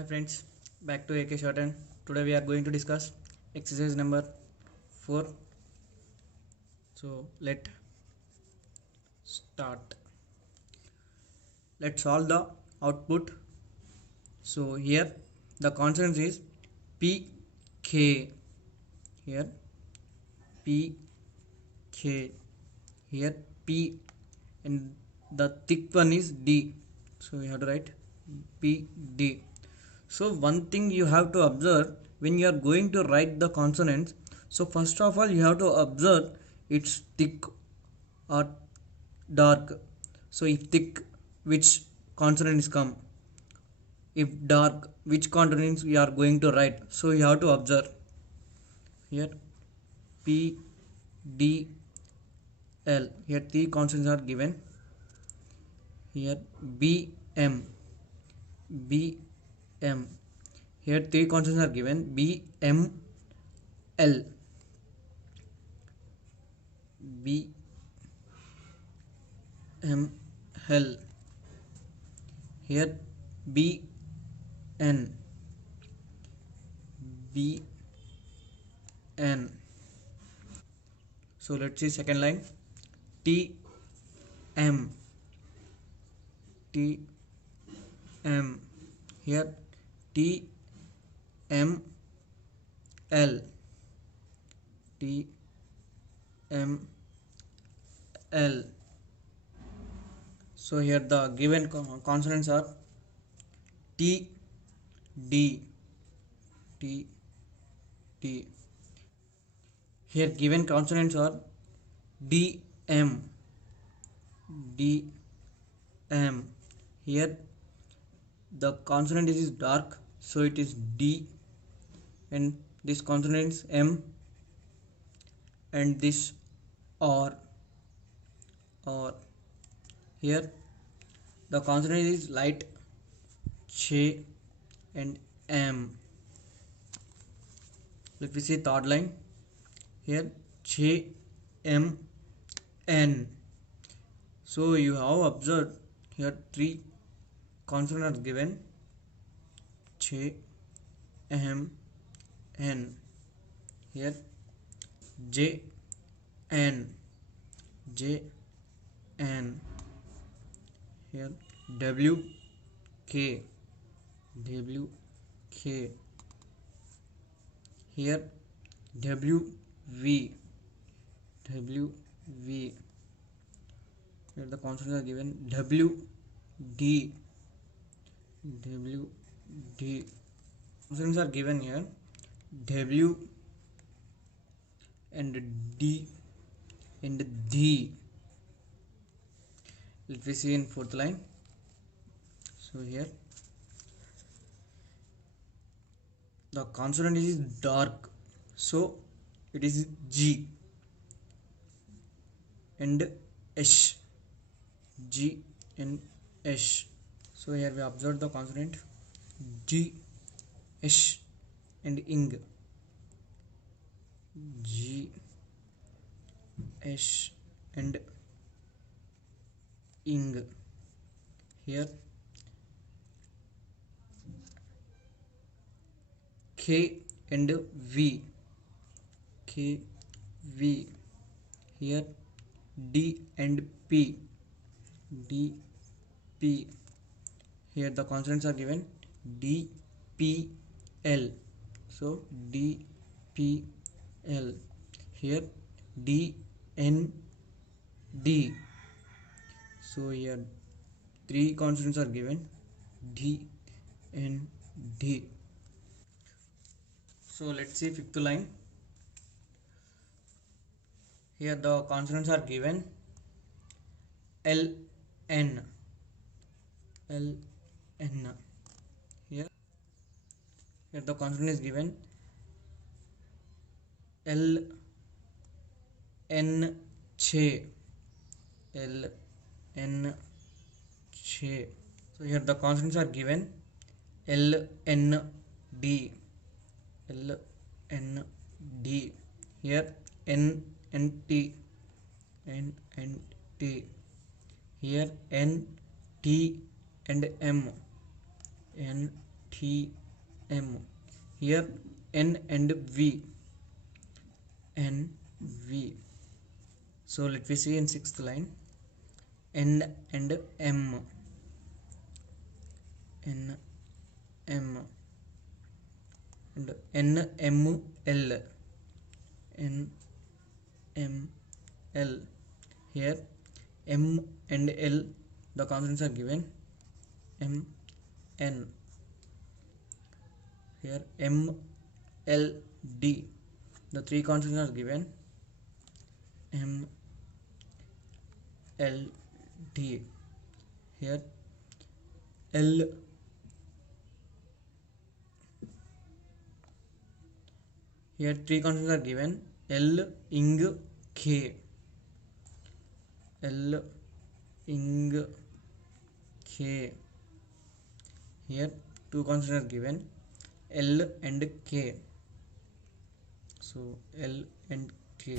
Hi friends, back to AK Shorten. Today we are going to discuss exercise number 4. So let's start. Let's solve the output. So here the consonant is PK. Here PK. Here P and the thick one is D. So we have to write PD. So one thing you have to observe when you are going to write the consonants. So first of all you have to observe its thick or dark. So if thick, which consonant is come? If dark, which consonants we are going to write? So you have to observe here P, D, L. Here three consonants are given. Here B, M, B, M. Here three consonants are given. B, M, L, B, M, L. Here B, N, B, N. So let's see second line. T, M, T, M. Here T, M, L, T, M, L. So here the given consonants are T, D, T, D. Here given consonants are D, M, D, M. Here the consonant is dark, so it is D, and this consonant is M, and this R. Here the consonant is light, Ch and M. Let me see third line. Here Ch, M, N. So you have observed here three consonants are given. Ch, M, N. Here J, N, J, N. Here W, K, W, K. Here W, V, W, V. Here the consonants are given. W, D, W, D. Consonants are given here. W and D and D. Let me see in fourth line. So here the consonant is dark, so it is G and H, G and H. So here we observe the consonant G, H and ing. G, H and ing. Here K and V, K, V. Here D and P, D, P. Here the consonants are given D, P, L. So D, P, L. Here D, N, D. So here three consonants are given D, N, D. So let's see fifth line. Here the consonants are given L, N, L, N. Here the consonant is given L, N, Che, L, N, Che. So here the consonants are given L, N, D, L, N, D. Here N and T, N and T. Here N, T and M, N, T M. Here N and V. N V. So let me see in sixth line. N and M. N M and N M L. N M L. Here M and L, the consonants are given. M N. Here M L D, the three consonants are given. M L D. Here L. Here three consonants are given. L ing K. L ing K. Here two consonants are given. L and K. So L and K.